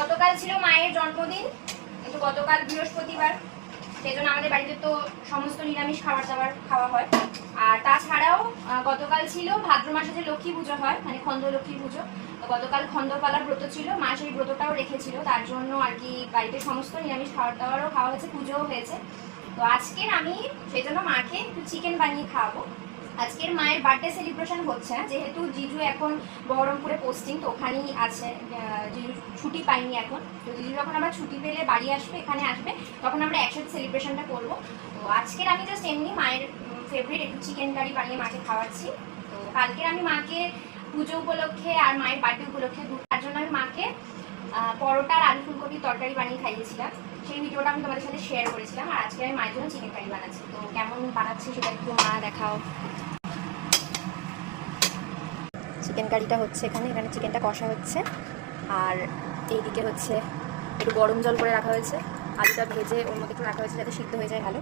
গতকাল ছিল মায়ের জন্মদিন, কিন্তু গতকাল বৃহস্পতিবার, সেই জন্য আমাদের বাড়িতে তো সমস্ত নিরামিষ খাবার দাবার খাওয়া হয়। আর তাছাড়াও গতকাল ছিল ভাদ্র মাসে যে লক্ষ্মী পুজো হয়, মানে খন্দ লক্ষ্মী পুজো। তো গতকাল খন্দপালার ব্রত ছিল, মা সেই ব্রতটাও রেখেছিল, তার জন্য আর কি বাড়িতে সমস্ত নিরামিষ খাবার দাবারও খাওয়া হয়েছে, পুজোও হয়েছে। তো আজকের আমি সেই জন্য মাকে একটু চিকেন বানিয়ে খাওয়াবো। আজকের মায়ের বার্থডে সেলিব্রেশন হচ্ছে না, যেহেতু জিজু এখন বহরমপুরে পোস্টিং, তো ওখানেই আছে। জিজু ছুটি পাইনি এখন, তো জিজু যখন আমরা ছুটি পেলে বাড়ি আসবে, এখানে আসবে, তখন আমরা একসাথে সেলিব্রেশনটা করবো। তো আজকের আমি জাস্ট এমনি মায়ের ফেভারিট একটু চিকেন কারি বানিয়ে মাকে খাওয়াচ্ছি। তো কালকের আমি মাকে পুজো উপলক্ষে আর মায়ের বার্থডে উপলক্ষে তার জন্য আমি মাকে পরোটা আর আলু ফুলকপির তরকারি বানিয়ে খাইয়েছিলাম। সেই ভিডিওটা আমি তোমাদের সাথে শেয়ার করেছিলাম। আর আজকে আমি মায়ের জন্য চিকেন কারি বানাচ্ছি। তো কেমন বানাচ্ছি সেটা একটু মা দেখাও। চিকেন কারিটা হচ্ছে এখানে চিকেনটা কষা হচ্ছে, আর এইদিকে হচ্ছে একটু গরম জল করে রাখা হয়েছে, আলুটা ভেজে ওর মধ্যে একটু রাখা হয়েছে যাতে সিদ্ধ হয়ে যায় ভালো।